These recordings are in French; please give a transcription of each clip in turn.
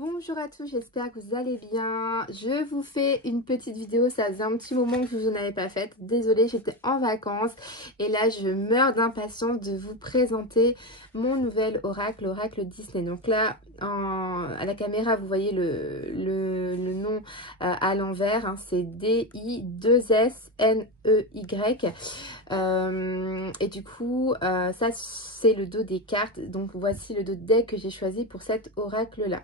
Bonjour à tous, j'espère que vous allez bien. Je vous fais une petite vidéo, ça faisait un petit moment que je vous en avais pas faite. Désolée, j'étais en vacances et là je meurs d'impatience de vous présenter mon nouvel oracle, l'oracle Disney. Donc là, à la caméra, vous voyez le nom à l'envers, hein, c'est D-I-2-S-N-E-Y. Et du coup, ça c'est le dos des cartes. Donc voici le dos de deck que j'ai choisi pour cet oracle là.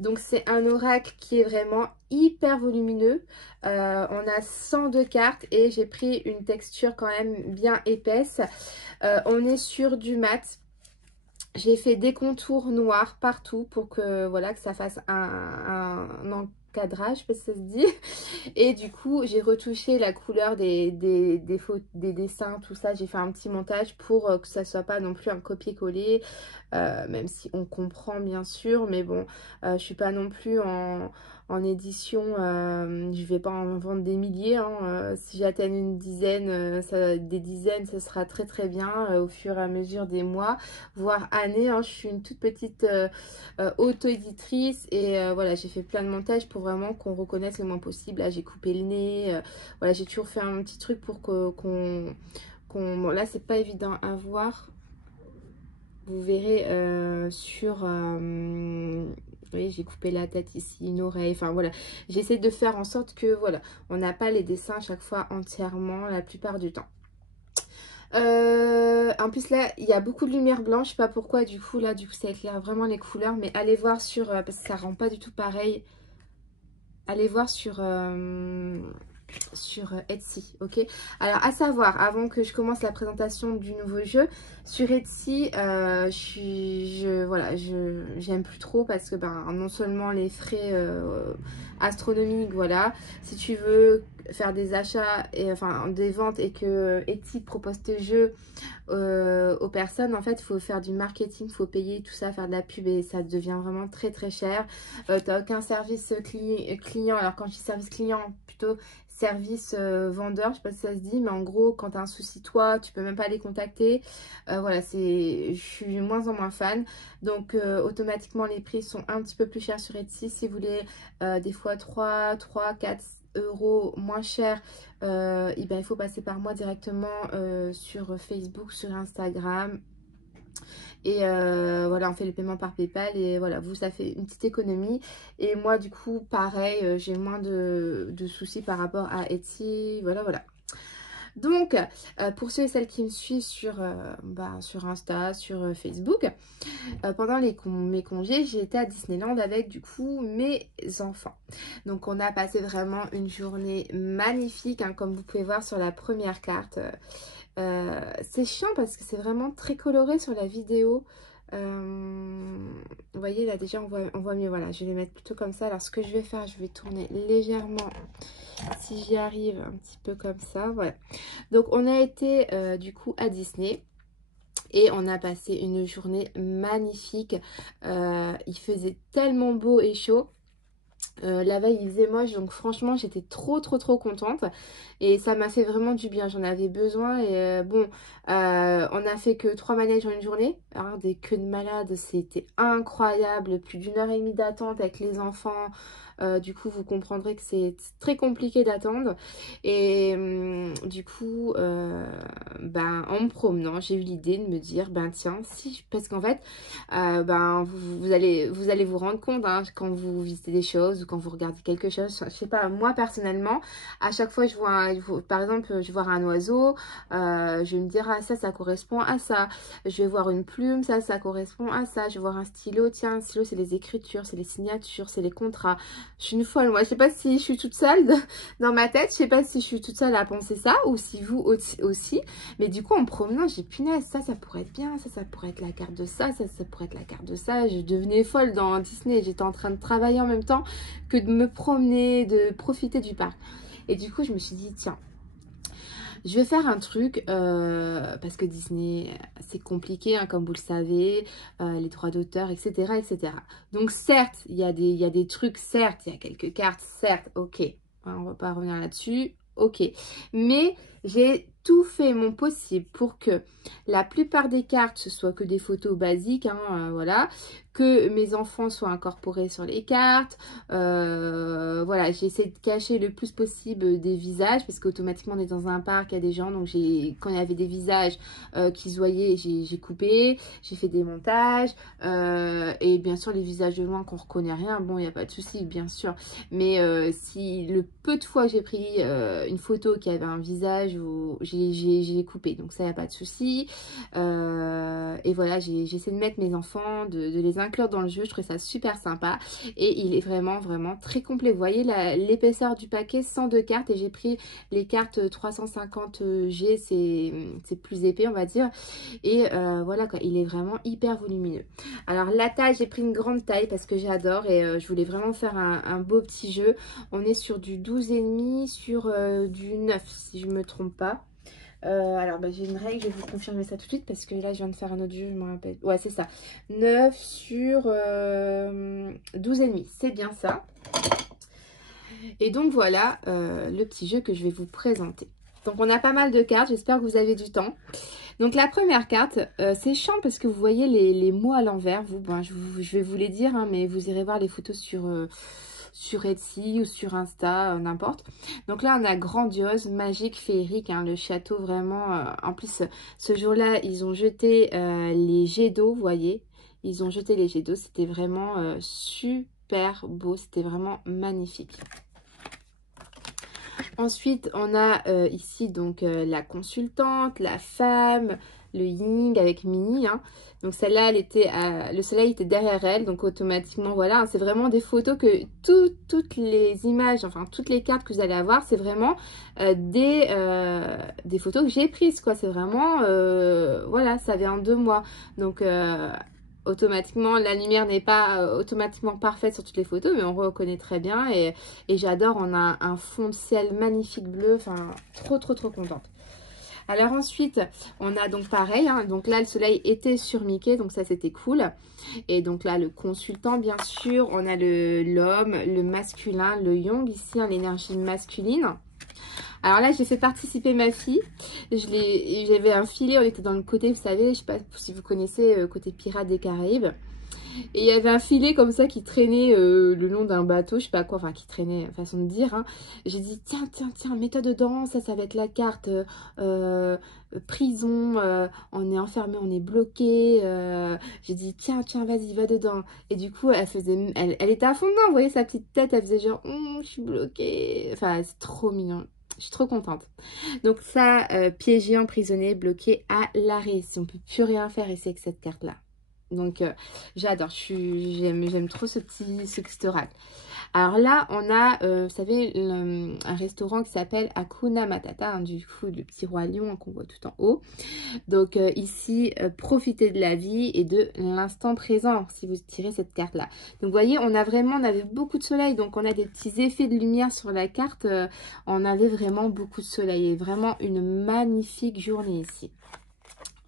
Donc c'est un oracle qui est vraiment hyper volumineux. On a 102 cartes et j'ai pris une texture quand même bien épaisse. On est sur du mat. J'ai fait des contours noirs partout pour que, voilà, que ça fasse un encadrage, je sais pas si ça se dit. Et du coup, j'ai retouché la couleur des dessins, tout ça. J'ai fait un petit montage pour que ça soit pas non plus un copier-coller, même si on comprend bien sûr. Mais bon, je suis pas non plus en édition, je vais pas en vendre des milliers, hein. Si j'atteins une dizaine, des dizaines, ce sera très très bien au fur et à mesure des mois, voire années, hein. Je suis une toute petite auto-éditrice et voilà, j'ai fait plein de montages pour vraiment qu'on reconnaisse le moins possible. Là, j'ai coupé le nez, voilà, j'ai toujours fait un petit truc pour qu'on... Bon, là, c'est pas évident à voir. Vous verrez sur... vous voyez, j'ai coupé la tête ici, une oreille, enfin voilà. J'essaie de faire en sorte que, voilà, on n'a pas les dessins à chaque fois entièrement, la plupart du temps. En plus là, il y a beaucoup de lumière blanche, je sais pas pourquoi, du coup ça éclaire vraiment les couleurs. Mais allez voir sur, parce que ça rend pas du tout pareil. Allez voir sur Etsy, ok. Alors à savoir, avant que je commence la présentation du nouveau jeu, sur Etsy, voilà, j'aime plus trop parce que non seulement les frais astronomiques, voilà, si tu veux faire des achats et enfin des ventes et que Etsy propose tes jeux aux personnes, en fait il faut faire du marketing, il faut payer tout ça, faire de la pub et ça devient vraiment très très cher. T'as aucun service client, alors quand je dis service client, plutôt service vendeur, je sais pas si ça se dit, mais en gros quand tu as un souci toi, tu peux même pas les contacter. Voilà, je suis de moins en moins fan. Donc automatiquement les prix sont un petit peu plus chers sur Etsy. Si vous voulez des fois 4 euros moins cher, et ben, il faut passer par moi directement sur Facebook, sur Instagram. Et voilà, on fait le paiement par PayPal et voilà, vous, ça fait une petite économie. Et moi, du coup, pareil, j'ai moins de soucis par rapport à Etsy. Voilà, voilà. Donc, pour ceux et celles qui me suivent sur Insta, sur Facebook, pendant mes congés, j'ai été à Disneyland avec du coup mes enfants. Donc, on a passé vraiment une journée magnifique, hein, comme vous pouvez voir sur la première carte. C'est chiant parce que c'est vraiment très coloré sur la vidéo. Vous voyez là déjà on voit mieux. Voilà, je vais les mettre plutôt comme ça. Alors ce que je vais faire, je vais tourner légèrement si j'y arrive, un petit peu comme ça. Voilà, donc on a été du coup à Disney et on a passé une journée magnifique. Il faisait tellement beau et chaud. La veille il faisait moche, donc franchement j'étais trop contente et ça m'a fait vraiment du bien, j'en avais besoin. Et bon, on a fait que 3 manèges en une journée, hein, des queues de malades, c'était incroyable, plus d'1 heure et demie d'attente avec les enfants. Du coup vous comprendrez que c'est très compliqué d'attendre. Et du coup en me promenant j'ai eu l'idée de me dire tiens, si, parce qu'en fait vous allez vous rendre compte, hein, quand vous visitez des choses ou quand vous regardez quelque chose. Je sais pas, moi personnellement, à chaque fois je vois par exemple je vais voir un oiseau, je vais me dire ah ça correspond à ça. Je vais voir une plume, ça correspond à ça. Je vais voir un stylo, tiens un stylo c'est les écritures, c'est les signatures, c'est les contrats. Je suis une folle, moi je sais pas si je suis toute seule dans ma tête, je sais pas si je suis toute seule à penser ça ou si vous aussi. Mais du coup en me promenant j'ai punaise, ça pourrait être bien, ça pourrait être la carte de ça pourrait être la carte de ça. Je devenais folle dans Disney, j'étais en train de travailler en même temps que de me promener, de profiter du parc. Et du coup je me suis dit tiens, je vais faire un truc, parce que Disney, c'est compliqué, hein, comme vous le savez, les droits d'auteur, etc., etc. Donc certes, il y a des trucs, certes, il y a quelques cartes, certes, ok, hein, on va pas revenir là-dessus, ok. Mais j'ai tout fait mon possible pour que la plupart des cartes, ce soit que des photos basiques, hein, voilà, que mes enfants soient incorporés sur les cartes. Voilà, j'ai essayé de cacher le plus possible des visages parce qu'automatiquement on est dans un parc, il y a des gens, donc quand il y avait des visages qui se voyaient, j'ai coupé, j'ai fait des montages et bien sûr les visages de loin qu'on reconnaît rien, bon il n'y a pas de souci bien sûr, mais si le peu de fois que j'ai pris une photo qui avait un visage, j'ai coupé, donc ça il n'y a pas de souci. Et voilà, j'essaie de mettre mes enfants, de les inclure dans le jeu, je trouve ça super sympa et il est vraiment très complet. Vous voyez l'épaisseur du paquet, 102 cartes, et j'ai pris les cartes 350G, c'est plus épais on va dire, et voilà quoi, il est vraiment hyper volumineux. Alors la taille, j'ai pris une grande taille parce que j'adore et je voulais vraiment faire un beau petit jeu. On est sur du 12,5 sur du 9 si je me trompe pas. Alors bah, j'ai une règle, je vais vous confirmer ça tout de suite parce que là je viens de faire un autre jeu, je me rappelle. Ouais c'est ça, 9 sur 12,5, c'est bien ça. Et donc voilà le petit jeu que je vais vous présenter. Donc on a pas mal de cartes, j'espère que vous avez du temps. Donc la première carte, c'est chiant parce que vous voyez les mots à l'envers. Bon, je vais vous les dire, hein, mais vous irez voir les photos sur Etsy ou sur Insta, n'importe. Donc là, on a grandiose, magique, féerique, hein, le château vraiment. En plus, ce jour-là, ils ont jeté les jets d'eau, vous voyez. Ils ont jeté les jets d'eau, c'était vraiment super beau, c'était vraiment magnifique. Ensuite, on a ici donc la consultante, la femme, le yin avec Minnie. Hein. Donc celle-là, le soleil était derrière elle, donc automatiquement, voilà. Hein, c'est vraiment des photos que toutes les images, enfin toutes les cartes que vous allez avoir, c'est vraiment des photos que j'ai prises, quoi. C'est vraiment, voilà, ça vient de moi. Donc automatiquement, la lumière n'est pas automatiquement parfaite sur toutes les photos, mais on reconnaît très bien et j'adore. On a un fond de ciel magnifique bleu, enfin trop contente. Alors ensuite, on a donc pareil, hein, donc là le soleil était sur Mickey, donc ça c'était cool. Et donc là le consultant bien sûr, on a l'homme, le masculin, le yang ici, hein, l'énergie masculine. Alors là, j'ai fait participer ma fille. J'avais un filet, on était dans le côté, vous savez, je sais pas si vous connaissez, côté Pirates des Caraïbes. Et il y avait un filet comme ça qui traînait le long d'un bateau, je sais pas quoi, enfin qui traînait, façon de dire. Hein. J'ai dit, tiens, mets-toi dedans, ça va être la carte prison, on est enfermé, on est bloqué. J'ai dit, tiens, vas-y, va dedans. Et du coup, elle était à fond dedans, vous voyez sa petite tête, elle faisait genre, je suis bloquée. Enfin, c'est trop mignon. Je suis trop contente. Donc ça, piégé, emprisonné, bloqué à l'arrêt. Si on peut plus rien faire ici avec cette carte-là. Donc j'adore, j'aime trop cette oracle. Alors là, on a, vous savez, un restaurant qui s'appelle Hakuna Matata, hein, du coup, le petit roi lion hein, qu'on voit tout en haut. Donc ici, profitez de la vie et de l'instant présent, si vous tirez cette carte-là. Donc vous voyez, on avait beaucoup de soleil, donc on a des petits effets de lumière sur la carte. On avait vraiment beaucoup de soleil et vraiment une magnifique journée ici.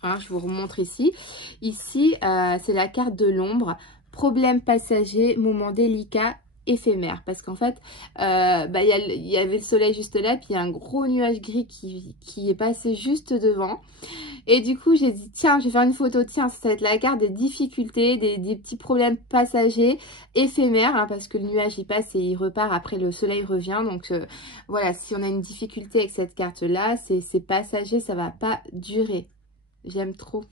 Hein, je vous remontre ici. Ici, c'est la carte de l'ombre. Problème passager, moment délicat, éphémère. Parce qu'en fait, il y avait le soleil juste là, puis il y a un gros nuage gris qui est passé juste devant. Et du coup, j'ai dit, tiens, je vais faire une photo. Tiens, ça va être la carte des difficultés, des petits problèmes passagers, éphémères. Hein, parce que le nuage, il passe et il repart. Après, le soleil revient. Donc, voilà, si on a une difficulté avec cette carte-là, c'est passager, ça va pas durer. J'aime trop.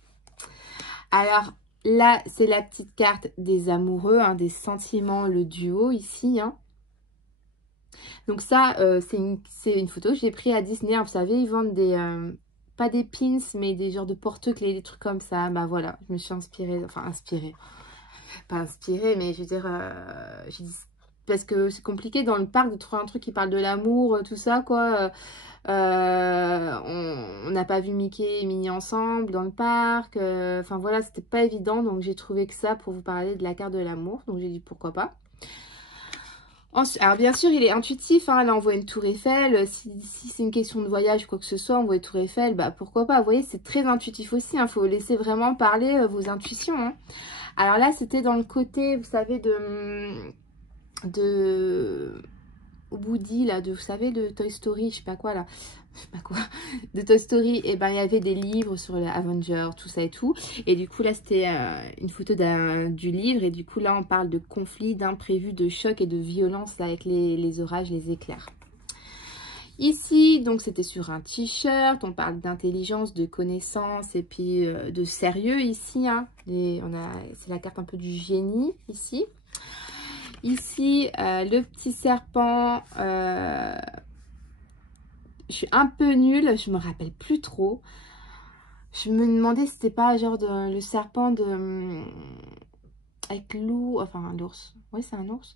Alors là, c'est la petite carte des amoureux, hein, des sentiments, le duo ici. Hein. Donc ça, c'est une photo que j'ai prise à Disney. Hein, vous savez, ils vendent pas des pins, mais des genres de porte-clés, des trucs comme ça. Bah voilà, je me suis inspirée, enfin inspirée. Pas inspirée, mais je veux dire, j'ai dit, parce que c'est compliqué dans le parc de trouver un truc qui parle de l'amour, tout ça, quoi. On n'a pas vu Mickey et Minnie ensemble dans le parc. Enfin voilà, c'était pas évident. Donc j'ai trouvé que ça pour vous parler de la carte de l'amour. Donc j'ai dit pourquoi pas. Alors bien sûr, il est intuitif. Hein, là, on voit une tour Eiffel. Si c'est une question de voyage ou quoi que ce soit, on voit une tour Eiffel. Bah pourquoi pas. Vous voyez, c'est très intuitif aussi. Il faut laisser vraiment parler vos intuitions. Hein. Alors là, c'était dans le côté, vous savez, Woody, là, de, vous savez, de Toy Story, je sais pas quoi, là, je sais pas quoi, de Toy Story, et ben il y avait des livres sur les Avengers, tout ça et tout. Et du coup, là, c'était une photo du livre. Et du coup, là, on parle de conflits, d'imprévus, de chocs et de violence, là, avec les orages, les éclairs. Ici, donc, c'était sur un t-shirt. On parle d'intelligence, de connaissance et puis de sérieux ici. Hein. C'est la carte un peu du génie ici. Ici, le petit serpent. Je suis un peu nulle, je me rappelle plus trop. Je me demandais si c'était pas genre le serpent de... avec loup, enfin l'ours. Oui, c'est un ours.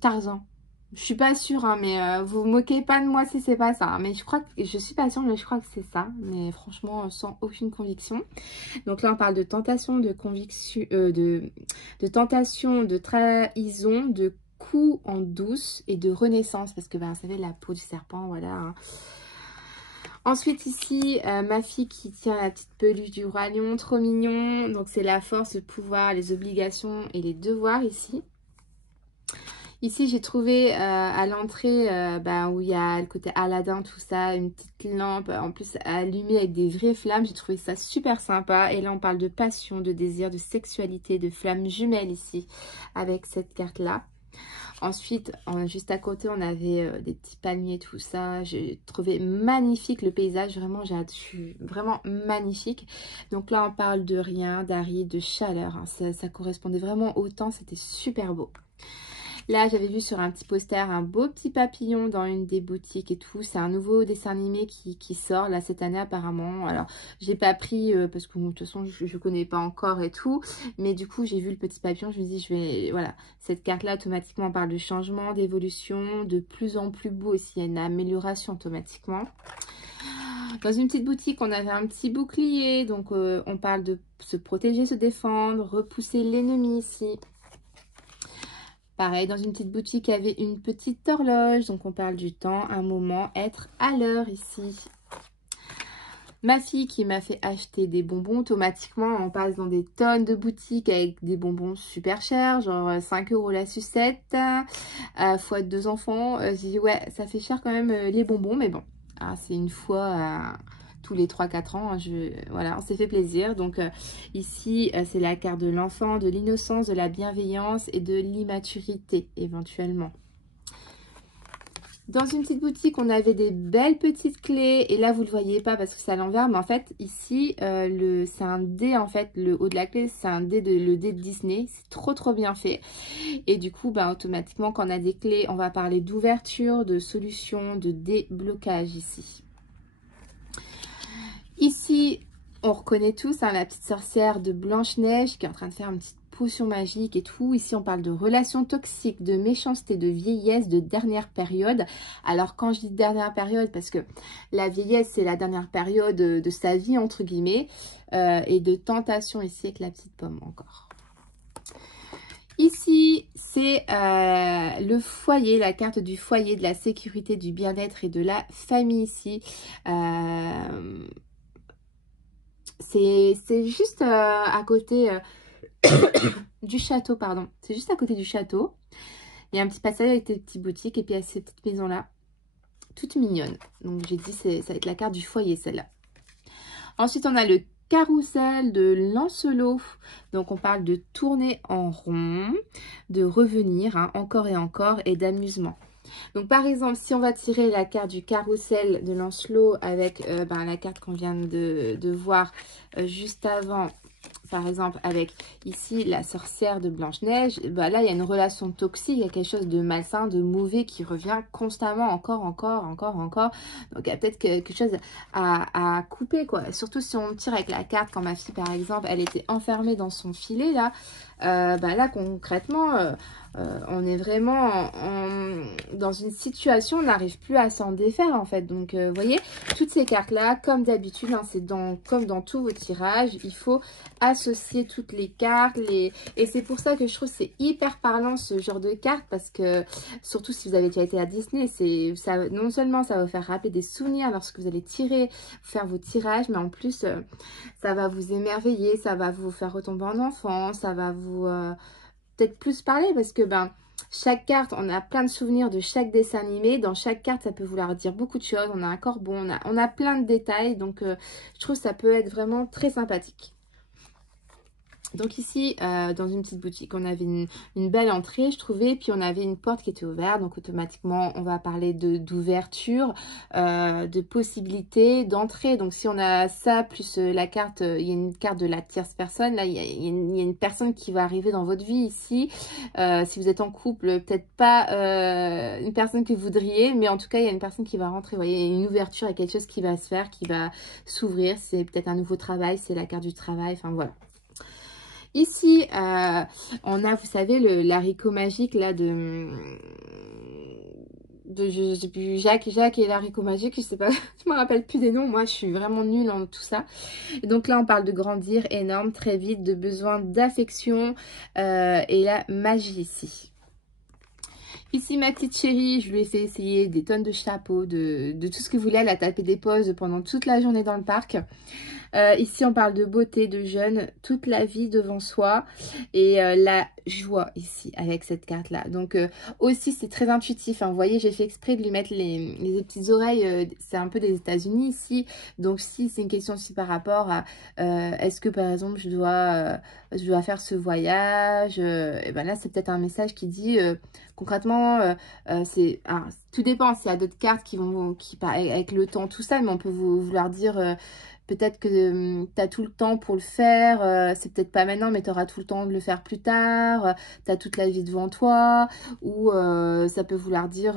Tarzan. Je suis pas sûre, hein, mais vous vous moquez pas de moi si c'est pas ça. Mais je crois que, je suis pas sûre, mais je crois que c'est ça. Mais franchement, sans aucune conviction. Donc là, on parle de tentation, de conviction, de tentation, de trahison, de coup en douce et de renaissance. Parce que, ben, vous savez, la peau du serpent, voilà. Hein. Ensuite ici, ma fille qui tient la petite peluche du roi lion, trop mignon. Donc c'est la force, le pouvoir, les obligations et les devoirs ici. Ici, j'ai trouvé à l'entrée où il y a le côté Aladdin, tout ça, une petite lampe, en plus allumée avec des vraies flammes. J'ai trouvé ça super sympa. Et là, on parle de passion, de désir, de sexualité, de flammes jumelles ici, avec cette carte-là. Ensuite, juste à côté, on avait des petits palmiers, tout ça. J'ai trouvé magnifique le paysage, vraiment, j'ai vraiment magnifique. Donc là, on parle de rien, d'aride, de chaleur. Hein. Ça correspondait vraiment au temps, c'était super beau. Là, j'avais vu sur un petit poster un beau petit papillon dans une des boutiques et tout. C'est un nouveau dessin animé qui sort là cette année apparemment. Alors, j'ai pas pris parce que de toute façon, je connais pas encore et tout. Mais du coup, j'ai vu le petit papillon. Je me dis, voilà, cette carte-là, automatiquement, on parle de changement, d'évolution, de plus en plus beau aussi. Il y a une amélioration automatiquement. Dans une petite boutique, on avait un petit bouclier. Donc, on parle de se protéger, se défendre, repousser l'ennemi ici. Pareil, dans une petite boutique, il y avait une petite horloge. Donc, on parle du temps, un moment, être à l'heure ici. Ma fille qui m'a fait acheter des bonbons. Automatiquement, on passe dans des tonnes de boutiques avec des bonbons super chers. Genre 5 € la sucette. Fois 2 enfants. J'ai dit, ouais, ça fait cher quand même les bonbons. Mais bon, c'est une fois... tous les 3-4 ans, voilà, on s'est fait plaisir. Donc ici, c'est la carte de l'enfant, de l'innocence, de la bienveillance et de l'immaturité éventuellement. Dans une petite boutique, on avait des belles petites clés. Et là, vous ne le voyez pas parce que c'est à l'envers. Mais en fait, ici, c'est un dé, en fait. Le haut de la clé, c'est le dé de Disney. C'est trop, trop bien fait. Et du coup, automatiquement, quand on a des clés, on va parler d'ouverture, de solution, de déblocage ici. Ici, on reconnaît tous la petite sorcière de Blanche-Neige qui est en train de faire une petite potion magique et tout. Ici, on parle de relations toxiques, de méchanceté, de vieillesse, de dernière période. Alors, quand je dis dernière période, parce que la vieillesse, c'est la dernière période de sa vie, entre guillemets, et de tentation ici avec la petite pomme encore. Ici, c'est le foyer, la carte du foyer, de la sécurité, du bien-être et de la famille ici. C'est juste à côté du château, pardon. C'est juste à côté du château. Il y a un petit passage avec des petites boutiques et puis il y a cette petite maison-là, toute mignonne. Donc j'ai dit, ça va être la carte du foyer, celle-là. Ensuite, on a le carrousel de Lancelot. Donc on parle de tourner en rond, de revenir encore et encore et d'amusement. Donc par exemple, si on va tirer la carte du carrousel de Lancelot avec la carte qu'on vient de voir juste avant, par exemple avec ici la sorcière de Blanche-Neige, là il y a une relation toxique, il y a quelque chose de malsain, de mauvais qui revient constamment, encore. Donc il y a peut-être quelque chose à couper quoi. Surtout si on tire avec la carte, quand ma fille par exemple, elle était enfermée dans son filet là, là concrètement... on est vraiment dans une situation, on n'arrive plus à s'en défaire en fait. Donc vous voyez, toutes ces cartes là, comme d'habitude, c'est comme dans tous vos tirages, il faut associer toutes les cartes. Et c'est pour ça que je trouve que c'est hyper parlant ce genre de cartes, parce que surtout si vous avez déjà été à Disney, non seulement ça va vous faire rappeler des souvenirs lorsque vous allez faire vos tirages, mais en plus ça va vous émerveiller, ça va vous faire retomber en enfance, ça va vous... peut-être plus parler parce que Chaque carte, on a plein de souvenirs de chaque dessin animé. Dans chaque carte, ça peut vouloir dire beaucoup de choses. On a un corbeau, on a plein de détails. Donc, je trouve que ça peut être vraiment très sympathique. Donc ici, dans une petite boutique, on avait une belle entrée, je trouvais. Puis on avait une porte qui était ouverte. Donc automatiquement, on va parler d'ouverture, de possibilité d'entrée. Donc si on a ça, plus la carte, il y a une carte de la tierce personne. Là, il y a une personne qui va arriver dans votre vie ici. Si vous êtes en couple, peut-être pas une personne que vous voudriez. Mais en tout cas, il y a une personne qui va rentrer. Vous voyez, il y a une ouverture, il y a quelque chose qui va se faire, qui va s'ouvrir. C'est peut-être un nouveau travail, c'est la carte du travail. Enfin voilà. Ici, on a, vous savez, l'haricot magique là je sais plus, Jacques et l'haricot magique, je sais pas, je me rappelle plus des noms. Moi, je suis vraiment nulle en tout ça. Et donc là, on parle de grandir énorme, très vite, de besoin d'affection et la magie ici. Ici, ma petite chérie, je lui ai fait essayer des tonnes de chapeaux, de tout ce que vous voulez. Elle a tapé des pauses pendant toute la journée dans le parc. Ici, on parle de beauté, de jeune, toute la vie devant soi et la joie ici avec cette carte-là. Donc aussi, c'est très intuitif. Hein. Vous voyez, j'ai fait exprès de lui mettre les petites oreilles. C'est un peu des États-Unis ici. Donc si c'est une question aussi par rapport à est-ce que par exemple je dois faire ce voyage, et ben là, c'est peut-être un message qui dit concrètement, tout dépend. S'il y a d'autres cartes qui avec le temps, tout ça, mais on peut vouloir dire... peut-être que tu as tout le temps pour le faire, c'est peut-être pas maintenant, mais tu auras tout le temps de le faire plus tard, tu as toute la vie devant toi, ou ça peut vouloir dire,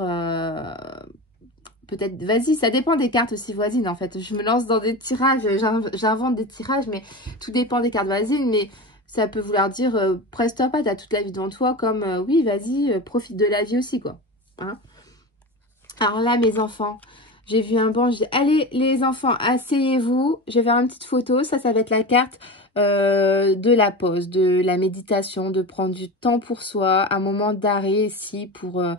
peut-être, vas-y, ça dépend des cartes aussi voisines en fait. Je me lance dans des tirages, j'invente des tirages, mais tout dépend des cartes voisines, mais ça peut vouloir dire, presse-toi pas, tu as toute la vie devant toi, comme, oui, vas-y, profite de la vie aussi, quoi. Hein. Alors là, mes enfants... J'ai vu un banc, j'ai dit, allez les enfants, asseyez-vous. Je vais faire une petite photo. Ça va être la carte de la pause, de la méditation, de prendre du temps pour soi. Un moment d'arrêt ici pour un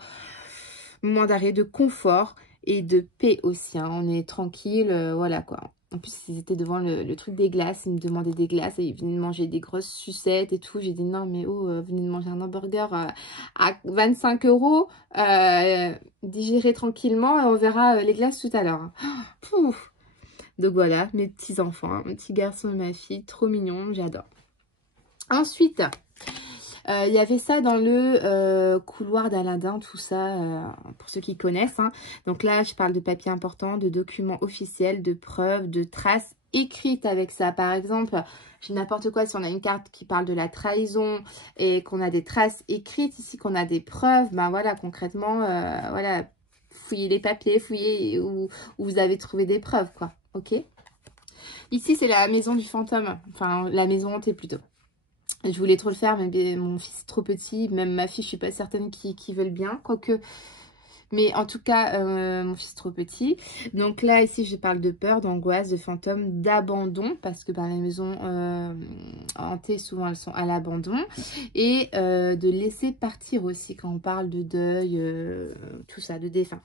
moment d'arrêt de confort et de paix aussi. Hein. On est tranquille, voilà quoi. En plus, ils étaient devant le truc des glaces. Ils me demandaient des glaces et ils venaient de manger des grosses sucettes et tout. J'ai dit non, mais oh, venez de manger un hamburger à 25 €. Digérer tranquillement et on verra les glaces tout à l'heure. Pouf. Donc voilà, mes petits enfants, hein, mon petit garçon et ma fille. Trop mignon, j'adore. Ensuite... il y avait ça dans le couloir d'Aladin, tout ça, pour ceux qui connaissent. Hein. Donc là, je parle de papiers importants, de documents officiels, de preuves, de traces écrites avec ça. Par exemple, j'ai n'importe quoi, si on a une carte qui parle de la trahison et qu'on a des traces écrites ici, qu'on a des preuves, ben voilà, concrètement, voilà, fouillez les papiers, fouillez où vous avez trouvé des preuves, quoi. Ok. Ici, c'est la maison du fantôme, enfin, la maison hantée plutôt. Je voulais trop le faire, mais mon fils est trop petit. Même ma fille, je suis pas certaine qu'ils veulent bien. Quoique, mais en tout cas, mon fils est trop petit. Donc là, ici, je parle de peur, d'angoisse, de fantôme, d'abandon. Parce que les maisons hantées, souvent, elles sont à l'abandon. Et de laisser partir aussi, quand on parle de deuil, tout ça, de défunt.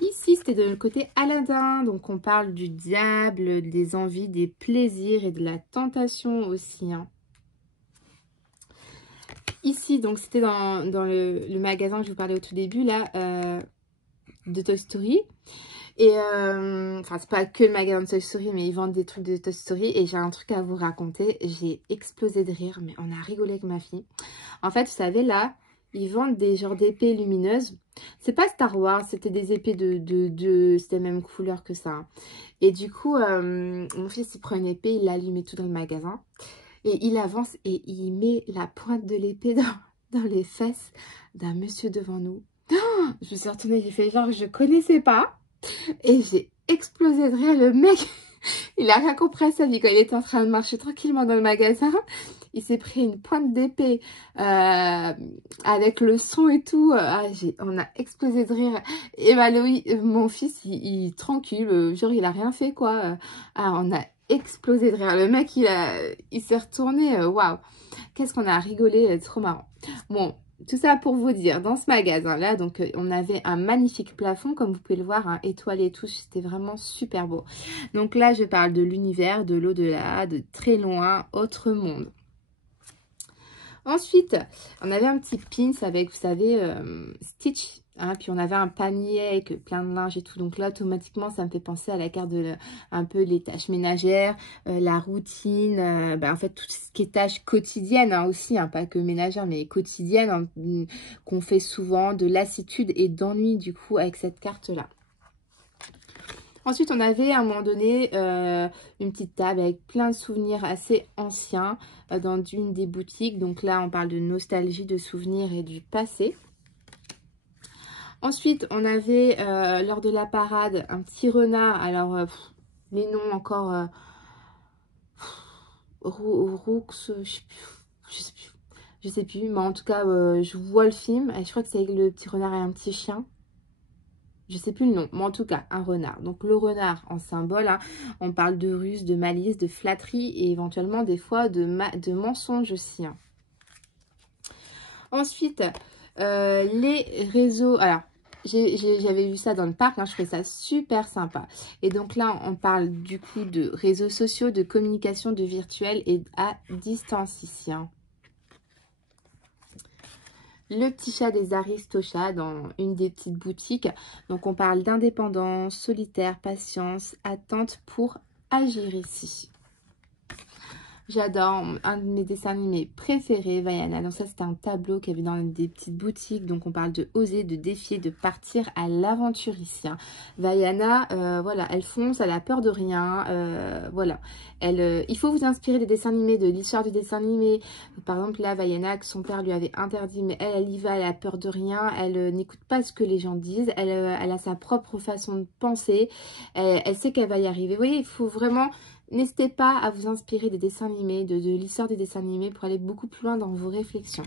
Ici, c'était de le côté Aladin. Donc, on parle du diable, des envies, des plaisirs et de la tentation aussi, hein. Ici, donc c'était dans le magasin que je vous parlais au tout début, là, de Toy Story. Et, enfin, c'est pas que le magasin de Toy Story, mais ils vendent des trucs de Toy Story. Et j'ai un truc à vous raconter. J'ai explosé de rire, mais on a rigolé avec ma fille. En fait, vous savez, là, ils vendent des genres d'épées lumineuses. C'est pas Star Wars, c'était des épées c'était la même couleur que ça. Hein. Et du coup, mon fils, il prend une épée, il l'allume et tout dans le magasin. Et il avance et il met la pointe de l'épée dans les fesses d'un monsieur devant nous. Oh, je me suis retournée, j'ai fait genre que je connaissais pas. Et j'ai explosé de rire. Le mec, il a rien compris à sa vie. Quand il était en train de marcher tranquillement dans le magasin, il s'est pris une pointe d'épée avec le son et tout. On a explosé de rire. Et bah, mon fils, il tranquille. Genre, il a rien fait, quoi. On a explosé de rire. Le mec, il s'est retourné. Waouh. Qu'est-ce qu'on a rigolé. Trop marrant. Bon. Tout ça pour vous dire, dans ce magasin-là, donc on avait un magnifique plafond, comme vous pouvez le voir, hein, étoilé et tout, c'était vraiment super beau. Donc là, je parle de l'univers, de l'au-delà, de très loin, autre monde. Ensuite, on avait un petit pins avec, vous savez, Stitch. Hein, puis on avait un panier avec plein de linge et tout. Donc là, automatiquement, ça me fait penser à la carte de un peu les tâches ménagères, la routine, en fait, tout ce qui est tâches quotidiennes hein, aussi, hein, pas que ménagères, mais quotidiennes, hein, qu'on fait souvent, de lassitude et d'ennui du coup avec cette carte-là. Ensuite, on avait à un moment donné une petite table avec plein de souvenirs assez anciens dans une des boutiques. Donc là, on parle de nostalgie, de souvenirs et du passé. Ensuite, on avait lors de la parade un petit renard. Alors, les noms encore... Roux, je sais plus. Mais en tout cas, je vois le film. Et je crois que c'est le petit renard et un petit chien. Je sais plus le nom, mais en tout cas, un renard. Donc, le renard en symbole, hein, on parle de ruse, de malice, de flatterie et éventuellement des fois de mensonge aussi. Hein. Ensuite, les réseaux... Alors, j'avais vu ça dans le parc, hein, je trouvais ça super sympa. Et donc là, on parle du coup de réseaux sociaux, de communication, de virtuel et à distance ici. Hein. Le petit chat des Aristochats dans une des petites boutiques. Donc, on parle d'indépendance, solitaire, patience, attente pour agir ici. J'adore un de mes dessins animés préférés, Vaiana. Donc ça, c'était un tableau qu'il y avait dans des petites boutiques. Donc on parle de oser, de défier, de partir à l'aventure ici. Hein. Vaiana, voilà, elle fonce, elle a peur de rien. Voilà, il faut vous inspirer des dessins animés, de l'histoire du dessin animé. Par exemple, là, Vaiana, que son père lui avait interdit, mais elle y va, elle a peur de rien. Elle n'écoute pas ce que les gens disent. Elle a sa propre façon de penser. Elle sait qu'elle va y arriver. Vous voyez, il faut vraiment... N'hésitez pas à vous inspirer des dessins animés, de l'histoire des dessins animés pour aller beaucoup plus loin dans vos réflexions.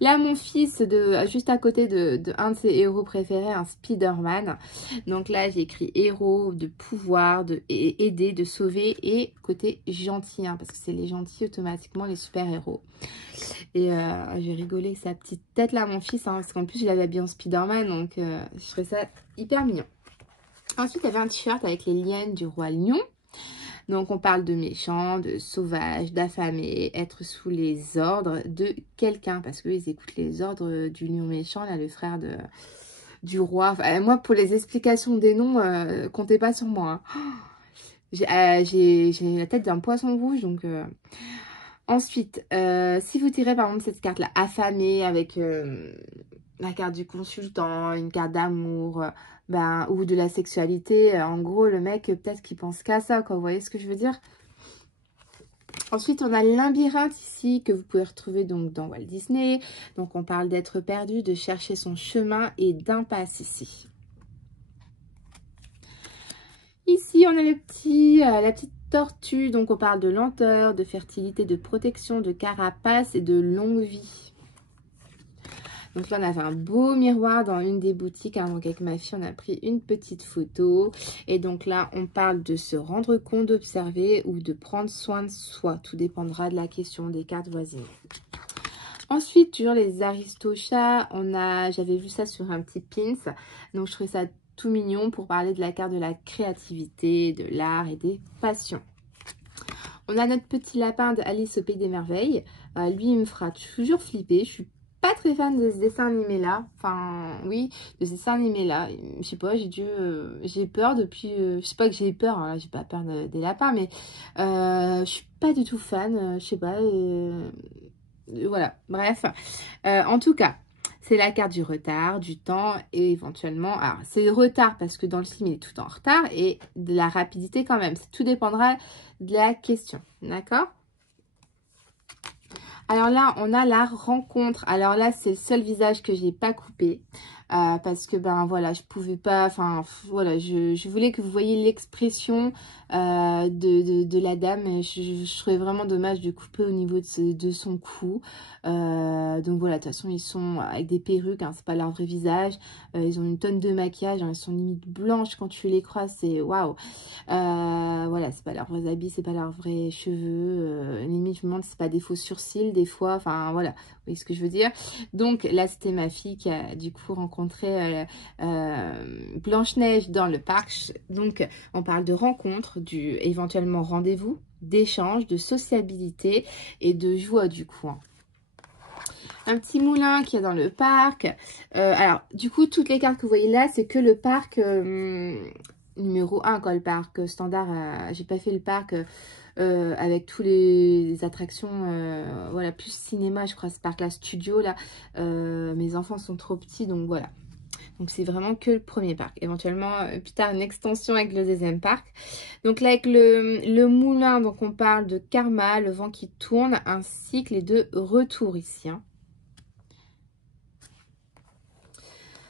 Là, mon fils, juste à côté de un de ses héros préférés, un Spider-Man. Donc là, j'ai écrit héros, de pouvoir, de aider, de sauver et côté gentil, hein, parce que c'est les gentils automatiquement, les super-héros. Et j'ai rigolé avec sa petite tête là, mon fils, hein, parce qu'en plus, je l'avais habillé en Spider-Man, donc je trouvais ça hyper mignon. Ensuite, il y avait un t-shirt avec les lianes du roi lion. Donc, on parle de méchant, de sauvage, d'affamé, être sous les ordres de quelqu'un. Parce qu'ils écoutent les ordres du lion méchant, là, le frère du roi. Enfin, moi, pour les explications des noms, comptez pas sur moi. Hein. J'ai la tête d'un poisson rouge, donc... Ensuite, si vous tirez par exemple cette carte-là, affamé, avec la carte du consultant, une carte d'amour, ou de la sexualité, en gros, le mec, peut-être qu'il pense qu'à ça, quoi. Vous voyez ce que je veux dire? Ensuite, on a le labyrinthe ici, que vous pouvez retrouver donc dans Walt Disney. Donc, on parle d'être perdu, de chercher son chemin et d'impasse ici. Ici, on a la petite tortue, donc on parle de lenteur, de fertilité, de protection, de carapace et de longue vie. Donc là, on avait un beau miroir dans une des boutiques. Hein, donc avec ma fille, on a pris une petite photo. Et donc là, on parle de se rendre compte, d'observer ou de prendre soin de soi. Tout dépendra de la question des cartes voisines. Ensuite, toujours les Aristochats. J'avais vu ça sur un petit pins. Donc je trouvais ça tout mignon pour parler de la carte de la créativité, de l'art et des passions. On a notre petit lapin d'Alice au Pays des Merveilles. Lui, il me fera toujours flipper. Je suis pas très fan de ce dessin animé-là. Enfin, oui, de ce dessin animé-là. Je sais pas, j'ai peur depuis... je sais pas que j'ai peur, hein, j'ai pas peur des lapins, mais je suis pas du tout fan. Je sais pas... voilà, bref. En tout cas... C'est la carte du retard, du temps et éventuellement... Alors, c'est retard parce que dans le film, il est tout en retard et de la rapidité quand même. Tout dépendra de la question, d'accord? Alors là, on a la rencontre. Alors là, c'est le seul visage que j'ai pas coupé. Parce que, voilà, je pouvais pas... Enfin, voilà, je voulais que vous voyiez l'expression de la dame. Je trouvais vraiment dommage de couper au niveau de son cou. Donc voilà, de toute façon, ils sont avec des perruques. Hein, c'est pas leur vrai visage. Ils ont une tonne de maquillage. Hein, ils sont limite blanches quand tu les croises. C'est waouh. Voilà, c'est pas leurs vrais habits. C'est pas leurs vrais cheveux. Limite, je me demande si c'est pas des faux sourcils des fois. Enfin, voilà. Vous voyez ce que je veux dire? Donc là, c'était ma fille qui a du coup rencontré Blanche-Neige dans le parc. Donc, on parle de rencontre, éventuellement rendez-vous, d'échange, de sociabilité et de joie du coup. Hein. un petit moulin qu'il y a dans le parc. Alors, du coup, toutes les cartes que vous voyez là, c'est que le parc numéro 1, quoi, le parc standard. J'ai pas fait le parc avec tous les attractions, voilà, plus cinéma, je crois, ce parc-là, studio, là. Mes enfants sont trop petits, donc voilà. Donc, c'est vraiment que le premier parc. Éventuellement, plus tard, une extension avec le deuxième parc. Donc là, avec le moulin, donc on parle de karma, le vent qui tourne, un cycle et de retour ici, hein.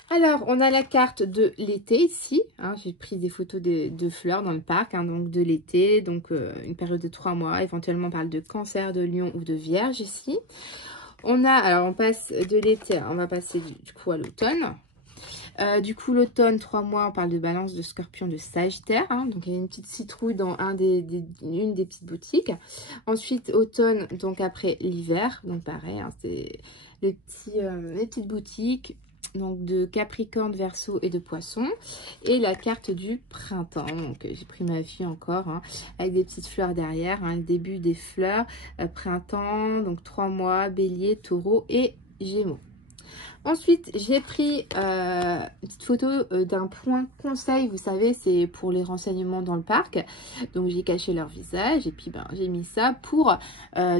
Alors, on a la carte de l'été ici, hein. J'ai pris des photos de fleurs dans le parc, hein, donc de l'été, donc une période de 3 mois. Éventuellement, on parle de cancer, de lion ou de vierge ici. On a, alors on passe de l'été, on va passer du coup à l'automne. Du coup, l'automne, 3 mois, on parle de balance, de scorpion, de sagittaire, hein. Donc, il y a une petite citrouille dans une des petites boutiques. Ensuite, automne, donc après l'hiver. Donc, pareil, hein, c'est les petites boutiques. Donc, de Capricorne, Verseau et de Poisson. Et la carte du printemps. Donc, j'ai pris ma fille encore, hein, avec des petites fleurs derrière, hein, le début des fleurs. Printemps, donc 3 mois, Bélier, Taureau et Gémeaux. Ensuite, j'ai pris une petite photo d'un point conseil. Vous savez, c'est pour les renseignements dans le parc. Donc, j'ai caché leur visage. Et puis, ben, j'ai mis ça pour,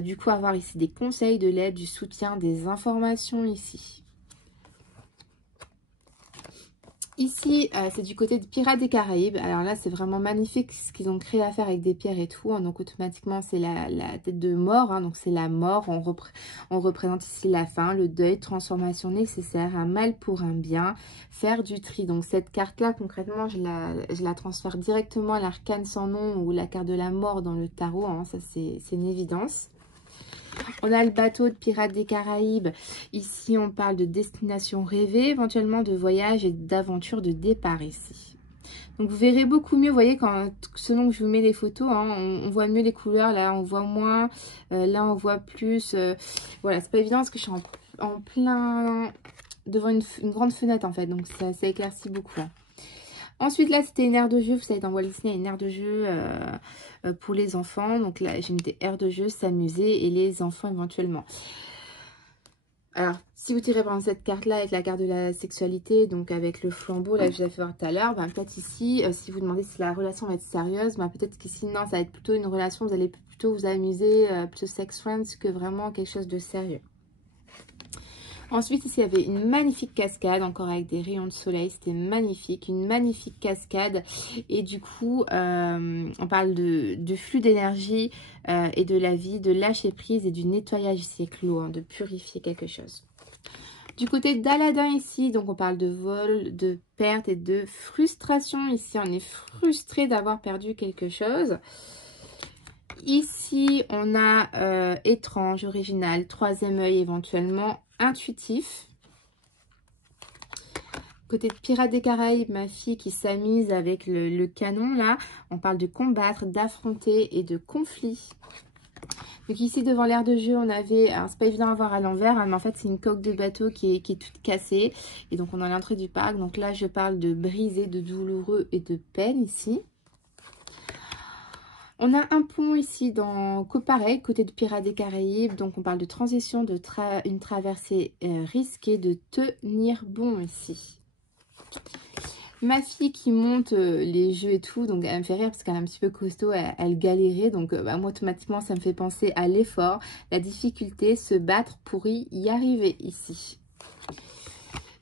du coup, avoir ici des conseils, de l'aide, du soutien, des informations ici. Ici, c'est du côté de Pirates des Caraïbes. Alors là, c'est vraiment magnifique ce qu'ils ont créé à faire avec des pierres et tout, hein. Donc, automatiquement, c'est la tête de mort, hein. Donc, c'est la mort. On représente ici la fin, le deuil, transformation nécessaire, un mal pour un bien, faire du tri. Donc, cette carte-là, concrètement, je la transfère directement à l'arcane sans nom ou la carte de la mort dans le tarot, hein. Ça, c'est une évidence. On a le bateau de Pirates des Caraïbes. Ici, on parle de destination rêvée, éventuellement de voyage et d'aventure de départ ici. Donc, vous verrez beaucoup mieux, vous voyez, selon que je vous mets les photos, hein, on voit mieux les couleurs. Là, on voit moins. Là, on voit plus. Voilà, c'est pas évident parce que je suis en plein devant une grande fenêtre, en fait. Donc, ça éclaircit beaucoup, là. Ensuite, là, c'était une aire de jeu. Vous savez, dans Walt Disney, il y a une aire de jeu pour les enfants. Donc là, j'ai mis des aires de jeu, s'amuser et les enfants éventuellement. Alors, si vous tirez par exemple cette carte-là avec la carte de la sexualité, donc avec le flambeau, là, que je vous ai fait voir tout à l'heure, ben, peut-être ici, si vous demandez si la relation va être sérieuse, ben, peut-être qu'ici, non, ça va être plutôt une relation, vous allez plutôt vous amuser, plutôt sex friends que vraiment quelque chose de sérieux. Ensuite, ici, il y avait une magnifique cascade, encore avec des rayons de soleil. C'était magnifique, une magnifique cascade. Et du coup, on parle de flux d'énergie et de la vie, de lâcher prise et du nettoyage ici avec l'eau, hein, de purifier quelque chose. Du côté d'Aladin ici, donc on parle de vol, de perte et de frustration. Ici, on est frustré d'avoir perdu quelque chose. Ici, on a étrange, original, troisième œil éventuellement, intuitif. Côté de Pirates des Caraïbes, ma fille qui s'amuse avec le canon là. On parle de combattre, d'affronter et de conflit. Donc ici devant l'aire de jeu, on avait, alors c'est pas évident à voir à l'envers, hein, mais en fait c'est une coque de bateau qui est toute cassée. Et donc on est à l'entrée du parc. Donc là je parle de brisé, de douloureux et de peine ici. On a un pont ici dans Copareil, côté de Pirates des Caraïbes. Donc on parle de transition, une traversée risquée, de tenir bon ici. Ma fille qui monte les jeux et tout, donc elle me fait rire parce qu'elle est un petit peu costaud, elle galérait. Donc bah, moi automatiquement ça me fait penser à l'effort, la difficulté, se battre pour y arriver ici.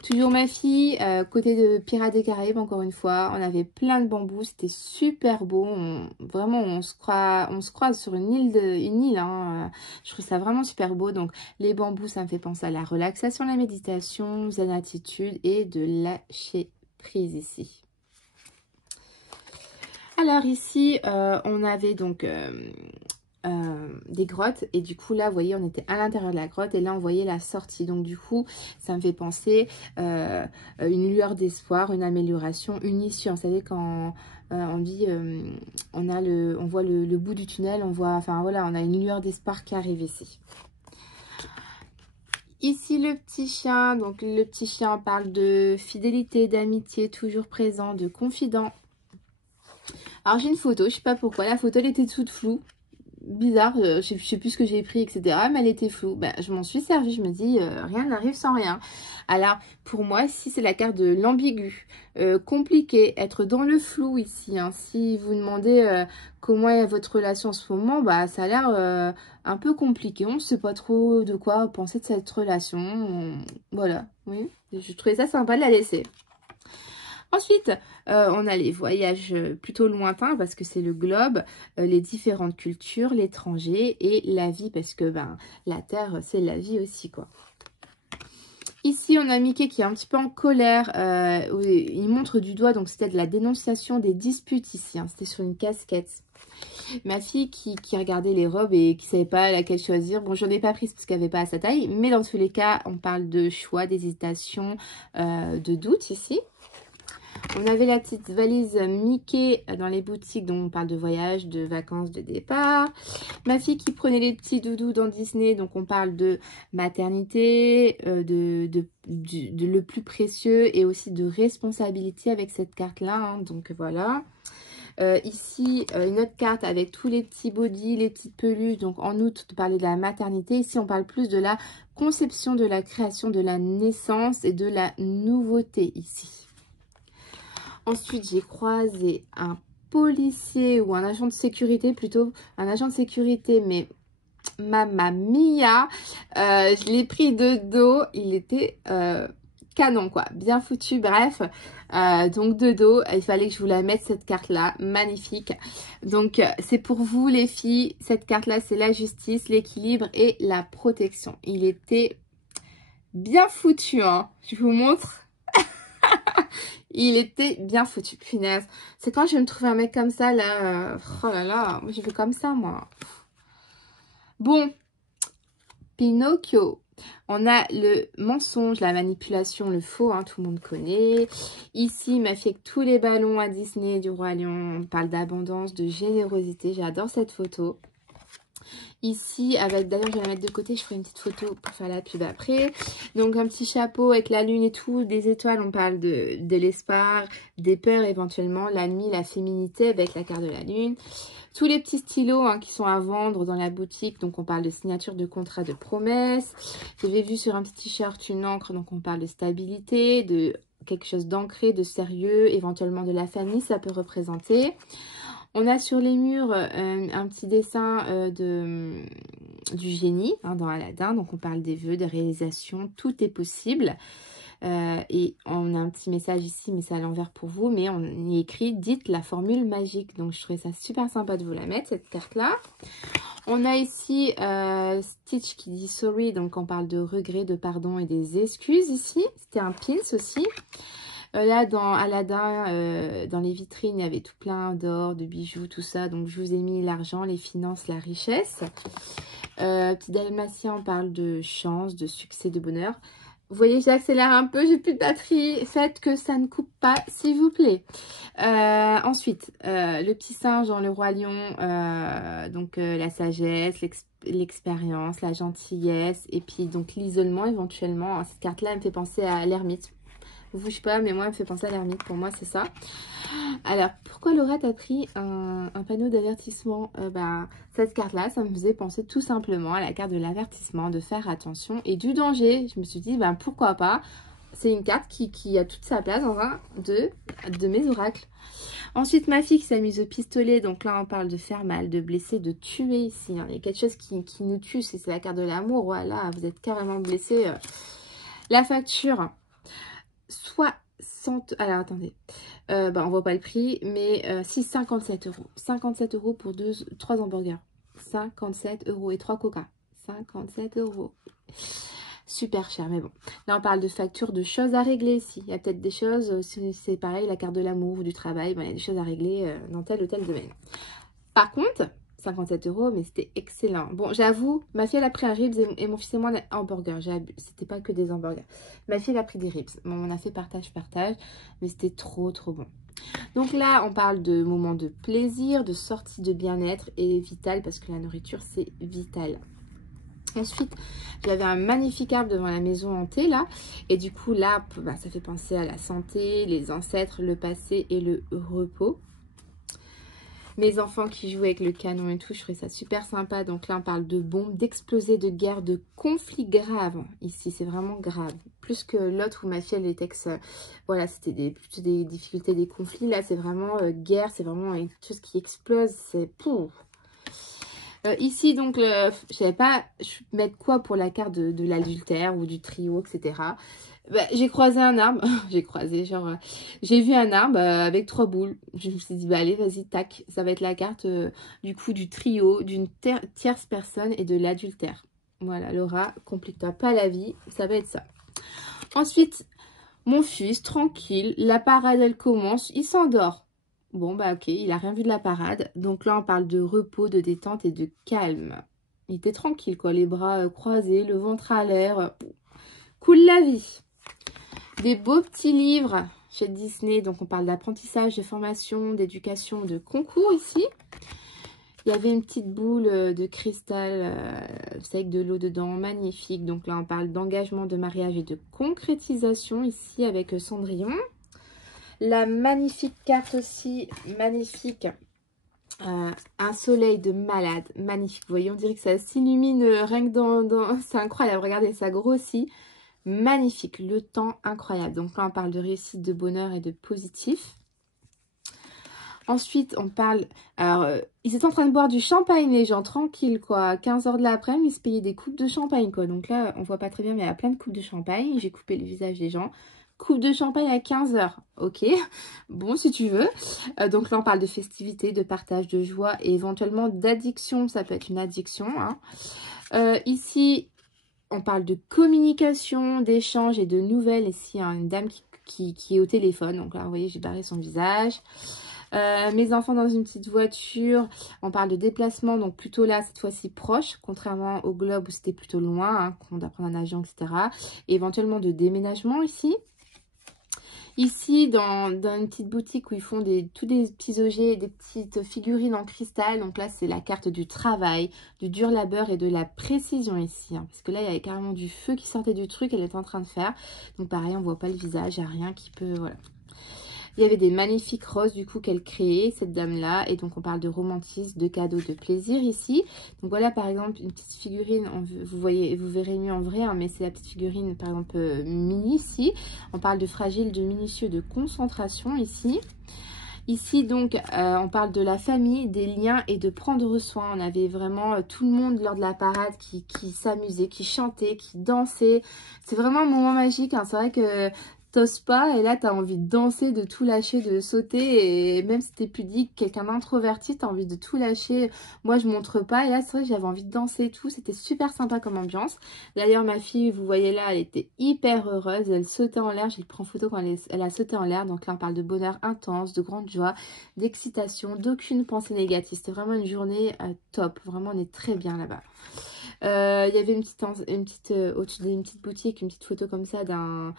Toujours ma fille, côté de Pirates des Caraïbes, encore une fois, on avait plein de bambous, c'était super beau. Vraiment, on se croise sur une île, hein. Je trouve ça vraiment super beau. Donc, les bambous, ça me fait penser à la relaxation, la méditation, zen attitude et de lâcher prise ici. Alors ici, on avait donc des grottes et du coup là vous voyez on était à l'intérieur de la grotte et là on voyait la sortie, donc du coup ça me fait penser une lueur d'espoir, une amélioration, une issue. Vous savez quand on dit on voit le bout du tunnel, on voit, enfin voilà, on a une lueur d'espoir qui arrive ici. Ici le petit chien, donc le petit chien parle de fidélité, d'amitié toujours présent, de confident. Alors j'ai une photo, je sais pas pourquoi la photo elle était toute floue. bizarre, je sais plus ce que j'ai pris, etc. Mais elle était floue. Ben, je m'en suis servie, je me dis, rien n'arrive sans rien. Alors, pour moi, ici, c'est la carte de l'ambigu. Compliqué, être dans le flou ici. Hein. Si vous demandez comment est votre relation en ce moment, bah, ça a l'air un peu compliqué. On ne sait pas trop de quoi penser de cette relation. Voilà, oui. Je trouvais ça sympa de la laisser. Ensuite, on a les voyages plutôt lointains parce que c'est le globe, les différentes cultures, l'étranger et la vie parce que ben, la Terre, c'est la vie aussi, quoi. Ici, on a Mickey qui est un petit peu en colère. Il montre du doigt, donc c'était de la dénonciation des disputes ici. Hein, c'était sur une casquette. Ma fille qui regardait les robes et qui ne savait pas laquelle choisir. Bon, j'en ai pas prise parce qu'elle n'avait pas à sa taille. Mais dans tous les cas, on parle de choix, d'hésitation, de doute ici. On avait la petite valise Mickey dans les boutiques, donc on parle de voyage, de vacances, de départ. Ma fille qui prenait les petits doudous dans Disney, donc on parle de maternité, de le plus précieux et aussi de responsabilité avec cette carte-là. Hein, donc voilà. Ici, une autre carte avec tous les petits bodys, les petites peluches. Donc en août, on parlait de la maternité. Ici, on parle plus de la conception, de la création, de la naissance et de la nouveauté ici. Ensuite, j'ai croisé un policier ou un agent de sécurité, plutôt un agent de sécurité, mais mamma mia, je l'ai pris de dos, il était canon quoi, bien foutu, bref, donc de dos, il fallait que je vous la mette cette carte-là, magnifique. Donc c'est pour vous les filles, cette carte-là c'est la justice, l'équilibre et la protection. Il était bien foutu, hein, je vous montre. Il était bien foutu, punaise. C'est quand je vais me trouver un mec comme ça, là. Oh là là, moi je veux comme ça, moi. Bon, Pinocchio. On a le mensonge, la manipulation, le faux, hein, tout le monde connaît. Ici, il m'a fait que tous les ballons à Disney du Roi Lion. On parle d'abondance, de générosité. J'adore cette photo. Ici, avec d'ailleurs, je vais la mettre de côté, je ferai une petite photo pour faire la pub après. Donc, un petit chapeau avec la lune et tout, des étoiles, on parle de l'espoir, des peurs éventuellement, la nuit, la féminité avec la carte de la lune. Tous les petits stylos hein, qui sont à vendre dans la boutique, donc on parle de signature de contrat, de promesse. J'avais vu sur un petit t-shirt une encre, donc on parle de stabilité, de quelque chose d'ancré, de sérieux, éventuellement de la famille, ça peut représenter. On a sur les murs un petit dessin du génie hein, dans Aladdin. Donc, on parle des vœux, des réalisations. Tout est possible. Et on a un petit message ici, mais c'est à l'envers pour vous. Mais on y écrit « Dites la formule magique ». Donc, je trouvais ça super sympa de vous la mettre, cette carte-là. On a ici Stitch qui dit « Sorry ». Donc, on parle de regret, de pardon et des excuses ici. C'était un pins aussi. Là, dans Aladdin, dans les vitrines, il y avait tout plein d'or, de bijoux, tout ça. Donc, je vous ai mis l'argent, les finances, la richesse. Petit dalmatien, on parle de chance, de succès, de bonheur. Vous voyez, j'accélère un peu, j'ai plus de batterie. Faites que ça ne coupe pas, s'il vous plaît. Ensuite, le petit singe dans le Roi Lion. Donc, la sagesse, l'expérience, la gentillesse. Et puis, donc, l'isolement, éventuellement. Cette carte-là, elle me fait penser à l'ermite. Vous, je sais pas, mais moi, elle me fait penser à l'ermite. Pour moi, c'est ça. Alors, pourquoi Laura t'a pris un panneau d'avertissement cette carte-là, ça me faisait penser tout simplement à la carte de l'avertissement, de faire attention et du danger. Je me suis dit, pourquoi pas. C'est une carte qui a toute sa place dans un de mes oracles. Ensuite, ma fille qui s'amuse au pistolet. Donc là, on parle de faire mal, de blesser, de tuer ici. Hein. Il y a quelque chose qui nous tue. C'est la carte de l'amour. Voilà, vous êtes carrément blessé. La facture. 60... Alors, attendez. On voit pas le prix, mais 57 €. 57 € pour 3 hamburgers. 57 € et 3 coca. 57 €. Super cher, mais bon. Là, on parle de facture, de choses à régler ici. Il y a peut-être des choses, c'est pareil, la carte de l'amour ou du travail. Il y a des choses à régler dans tel ou tel domaine. Par contre... 57 €, mais c'était excellent. Bon, j'avoue, ma fille, elle a pris un ribs et mon fils et moi, un hamburger. C'était pas que des hamburgers. Ma fille, elle a pris des ribs. Bon, on a fait partage, mais c'était trop, trop bon. Donc là, on parle de moments de plaisir, de sortie de bien-être et vital, parce que la nourriture, c'est vital. Ensuite, j'avais un magnifique arbre devant la maison hantée, là. Et du coup, là, ça fait penser à la santé, les ancêtres, le passé et le repos. Mes enfants qui jouent avec le canon et tout, je trouvais ça super sympa. Donc là, on parle de bombes, d'explosés, de guerre, de conflits graves. Ici, c'est vraiment grave. Plus que l'autre où ma fille, les textes, voilà, c'était plutôt des difficultés, des conflits. Là, c'est vraiment guerre, c'est vraiment quelque chose qui explose. C'est pouf. Ici, donc, je savais pas mettre quoi pour la carte de l'adultère ou du trio, etc. Bah, j'ai croisé un arbre. J'ai vu un arbre avec 3 boules. Je me suis dit, bah allez, vas-y, tac. Ça va être la carte du coup du trio, d'une tierce personne et de l'adultère. Voilà, Laura, complique-toi pas la vie. Ça va être ça. Ensuite, mon fils, tranquille. La parade, elle commence. Il s'endort. Bon, bah ok, il a rien vu de la parade. Donc là, on parle de repos, de détente et de calme. Il était tranquille, quoi. Les bras croisés, le ventre à l'air. Cool la vie. Des beaux petits livres chez Disney. Donc, on parle d'apprentissage, de formation, d'éducation, de concours ici. Il y avait une petite boule de cristal, avec de l'eau dedans, magnifique. Donc là, on parle d'engagement, de mariage et de concrétisation ici avec Cendrillon. La magnifique carte aussi, magnifique, un soleil de malade, magnifique. Vous voyez, on dirait que ça s'illumine rien que dans... C'est incroyable, regardez, ça grossit. Magnifique, le temps incroyable. Donc là, on parle de réussite, de bonheur et de positif. Ensuite, on parle... Alors, ils étaient en train de boire du champagne, les gens, tranquilles, quoi. 15 h de l'après-midi, ils se payaient des coupes de champagne, quoi. Donc là, on voit pas très bien, mais il y a plein de coupes de champagne. J'ai coupé le visage des gens. Coupe de champagne à 15 h. Ok, bon, si tu veux. Donc là, on parle de festivité, de partage, de joie et éventuellement d'addiction. Ça peut être une addiction, hein. Ici, on parle de communication, d'échange et de nouvelles. Ici, hein, une dame qui est au téléphone. Donc là, vous voyez, j'ai barré son visage. Mes enfants dans une petite voiture. On parle de déplacement, donc plutôt là, cette fois-ci proche, contrairement au globe où c'était plutôt loin, hein, qu'on doit prendre un avion, etc. Et éventuellement de déménagement ici. Ici, dans une petite boutique où ils font tous des petits objets, des petites figurines en cristal. Donc là, c'est la carte du travail, du dur labeur et de la précision ici. Hein, parce que là, il y avait carrément du feu qui sortait du truc, elle est en train de faire. Donc pareil, on voit pas le visage, il n'y a rien qui peut... Voilà. Il y avait des magnifiques roses du coup qu'elle créait, cette dame-là. Et donc on parle de romantisme, de cadeaux, de plaisir ici. Donc voilà par exemple une petite figurine, vous verrez mieux en vrai, hein, mais c'est la petite figurine par exemple mini ici. On parle de fragile, de minutieux, de concentration ici. Ici, donc, on parle de la famille, des liens et de prendre soin. On avait vraiment tout le monde lors de la parade qui s'amusait, qui chantait, qui dansait. C'est vraiment un moment magique, hein. C'est vrai que t'oses pas et là, tu as envie de danser, de tout lâcher, de sauter. Et même si t'es pudique, quelqu'un d'introverti, tu as envie de tout lâcher. Moi, je montre pas. Et là, c'est vrai que j'avais envie de danser et tout. C'était super sympa comme ambiance. D'ailleurs, ma fille, vous voyez là, elle était hyper heureuse. Elle sautait en l'air. J'ai pris en photo quand elle a sauté en l'air. Donc là, on parle de bonheur intense, de grande joie, d'excitation, d'aucune pensée négative. C'était vraiment une journée top. Vraiment, on est très bien là-bas. Il y avait une petite boutique, une petite photo comme ça d'un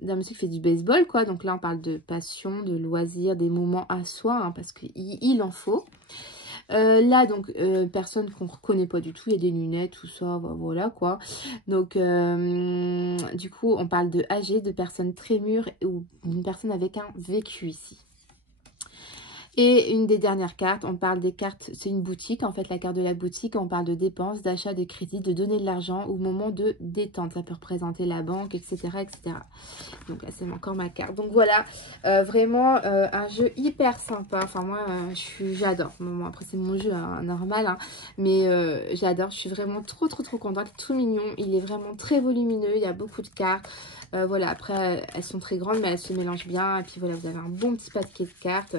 monsieur qui fait du baseball, quoi. Donc là, on parle de passion, de loisirs, des moments à soi, hein, parce qu'il en faut. Là, donc, personne qu'on ne reconnaît pas du tout. Il y a des lunettes, tout ça, voilà, quoi. Donc, du coup, on parle de âgés, de personnes très mûres ou d'une personne avec un vécu ici. Et une des dernières cartes, on parle des cartes, c'est une boutique, en fait la carte de la boutique, on parle de dépenses, d'achat, de crédit, de donner de l'argent au moment de détente. Ça peut représenter la banque, etc. etc. Donc là c'est encore ma carte. Donc voilà, vraiment un jeu hyper sympa. Enfin moi j'adore. Bon, après c'est mon jeu hein, normal, hein, mais j'adore. Je suis vraiment trop contente. Tout mignon, il est vraiment très volumineux, il y a beaucoup de cartes. Voilà, après elles sont très grandes mais elles se mélangent bien. Et puis voilà, vous avez un bon petit paquet de cartes.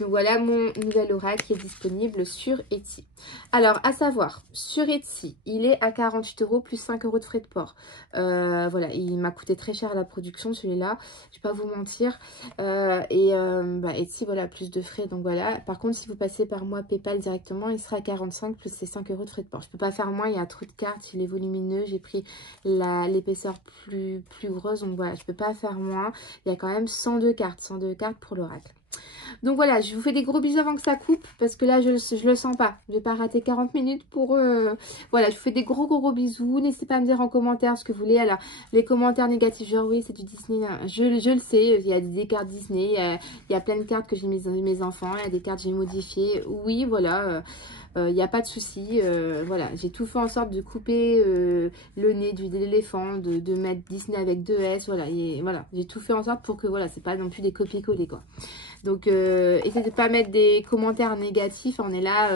Donc voilà mon nouvel oracle qui est disponible sur Etsy. Alors à savoir, sur Etsy, il est à 48 € plus 5 € de frais de port. Voilà, il m'a coûté très cher à la production celui-là, je vais pas vous mentir. Etsy, voilà, plus de frais. Donc voilà, par contre si vous passez par moi PayPal directement, il sera à 45 plus ces 5 € de frais de port. Je peux pas faire moins, il y a trop de cartes, il est volumineux. J'ai pris l'épaisseur plus grosse, donc voilà, je peux pas faire moins. Il y a quand même 102 cartes pour l'oracle. Donc voilà, je vous fais des gros bisous avant que ça coupe, parce que là, je le sens pas. Je vais pas rater 40 minutes pour... Voilà, je vous fais des gros bisous. N'hésitez pas à me dire en commentaire ce que vous voulez. Alors, les commentaires négatifs, genre oui, c'est du Disney. Je le sais, il y a des cartes Disney, il y a plein de cartes que j'ai mises mes enfants, il y a des cartes que j'ai modifiées. Oui, voilà, il n'y a pas de souci. Voilà, j'ai tout fait en sorte de couper le nez de l'éléphant, de mettre Disney avec 2 S. Voilà, voilà, j'ai tout fait en sorte pour que, voilà, c'est pas non plus des copier-coller, quoi. Donc, essayez de ne pas mettre des commentaires négatifs. On est là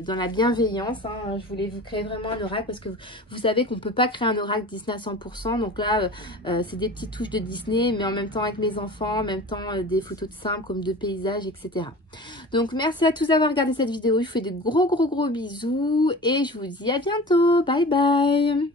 dans la bienveillance. Hein. Je voulais vous créer vraiment un oracle parce que vous savez qu'on ne peut pas créer un oracle Disney à 100%. Donc là, c'est des petites touches de Disney, mais en même temps avec mes enfants, en même temps des photos de simples comme de paysages, etc. Donc, merci à tous d'avoir regardé cette vidéo. Je vous fais de gros bisous et je vous dis à bientôt. Bye bye.